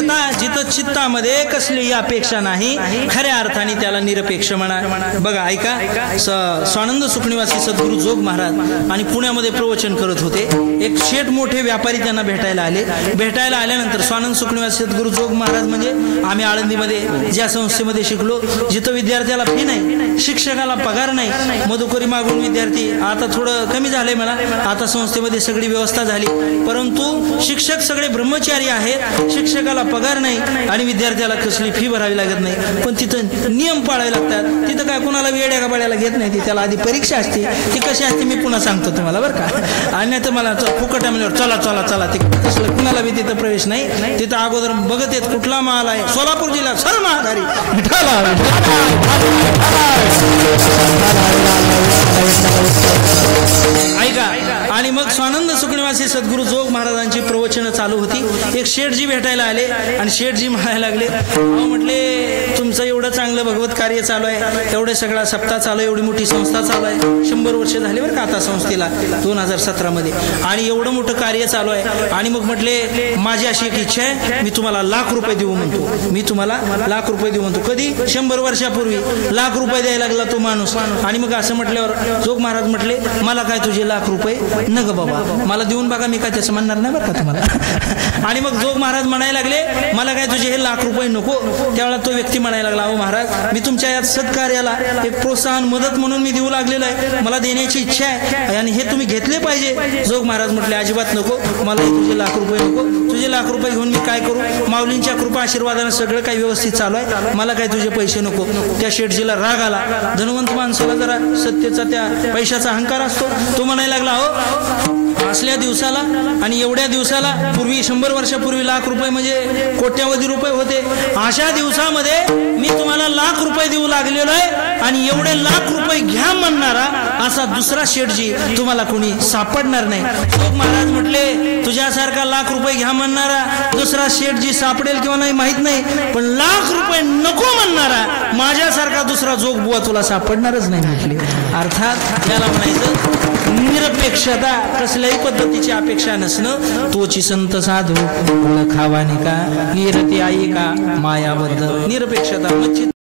निरपेक्षता जिथं चित्तामध्ये कसलीही अपेक्षा नाही, खऱ्या अर्थाने त्याला निरपेक्ष म्हणा. बघा ऐका, स्वानंद सुखनिवासी सद्गुरू जोग महाराज आणि पुण्यामध्ये प्रवचन करत होते. एक शेठ मोठे व्यापारी त्यांना भेटायला आले. भेटायला आल्यानंतर स्वानंद सुखनिवासी सद्गुरू जोग महाराज म्हणजे आम्ही आळंदीमध्ये ज्या संस्थेमध्ये शिकलो, जिथं विद्यार्थ्याला फी नाही, शिक्षकाला पगार नाही, मधुकरी मागून विद्यार्थी, आता थोडं कमी झालंय मला, आता संस्थेमध्ये सगळी व्यवस्था झाली, परंतु शिक्षक सगळे ब्रह्मचारी आहेत, शिक्षकाला पगार नाही आणि विद्यार्थ्याला कसली फी भरावी लागत नाही. पण तिथं नियम पाळावे लागतात. तिथं काय कुणाला वेड्या गाबाड्याला घेत नाही, ती त्याला आधी परीक्षा असते. ती कशी असते मी पुन्हा सांगतो तुम्हाला बरं का. आणि नाही तर मला फुकट म्हणल्यावर चला चला चला, ते तसलं कुणाला बी तिथं प्रवेश नाही. तिथं अगोदर बघत येत कुठला माल आहे, सोलापूर जिल्हा सर महादारी ऐका. आणि मग स्वानंद सुखनिवासी सद्गुरू जोग महाराजांची प्रवचनं चालू होती. एक शेठजी भेटायला आले आणि शेठजी म्हणायला लागले, अहो म्हटले तुमचं एवढं चांगलं भगवत कार्य चालू आहे, एवढे सगळा सप्ताह चालू आहे, एवढी मोठी संस्था चालू आहे, 100 वर्ष झाली बरं का आता संस्थेला 2017 मध्ये, आणि एवढं मोठं कार्य चालू आहे. आणि मग म्हटले माझी अशी एक इच्छा आहे, मी तुम्हाला ₹1,00,000 देऊ म्हणतो, मी तुम्हाला ₹1,00,000 देऊ म्हणतो. कधी 100 वर्षापूर्वी ₹1,00,000 द्यायला लागला तो माणूस. आणि मग असं म्हटल्यावर जोग महाराज म्हटले, मला काय तुझे ₹1,00,000 न ग बाबा, मला देऊन बघा, मी काय त्याचं म्हणणार नाही बरं का तुम्हाला. आणि मग जोग महाराज म्हणायला लागले, मला काय तुझे हे ₹1,00,000 नको. त्यावेळेला तो व्यक्ती म्हणायला लागला, अहो महाराज मी तुमच्या या सत्कार्याला एक प्रोत्साहन मदत म्हणून मी देऊ लागलेलो आहे, मला देण्याची इच्छा आहे आणि हे तुम्ही घेतले पाहिजे. जोग महाराज म्हटले अजिबात नको, मला तुझे ₹1,00,000 नको. तुझे ₹1,00,000 घेऊन मी काय करू, माऊलींच्या कृपा आशीर्वादाने सगळं काही व्यवस्थित चालू आहे, मला काय तुझे पैसे नको. त्या शेठजीला राग आला. धनवंत माणसाला जरा सत्तेचा त्या पैशाचा अहंकार असतो. तो म्हणायला लागला, हो असल्या दिवसाला आणि एवढ्या दिवसाला, पूर्वी 100 वर्षापूर्वी ₹1,00,000 म्हणजे कोट्यावधी रुपये होते, अशा दिवसामध्ये मी तुम्हाला ₹1,00,000 देऊ लागलेलो आहे आणि एवढे ₹1,00,000 घ्या म्हणणारा असा दुसरा शेठजी तुम्हाला कोणी सापडणार नाही. जोग महाराज म्हटले, तुझ्यासारखा ₹1,00,000 घ्या म्हणणारा दुसरा शेठजी सापडेल किंवा नाही माहित नाही, पण ₹1,00,000 नको म्हणणारा माझ्यासारखा दुसरा जोग बुवा तुला सापडणारच नाही म्हटले. अर्थात त्याला म्हणायचं निरपेक्षता, कसल्याही पद्धतीची अपेक्षा नसणं. तोची संत साधू ओळखावानी का, गिरती आई का मायाबद्ध. निरपेक्षता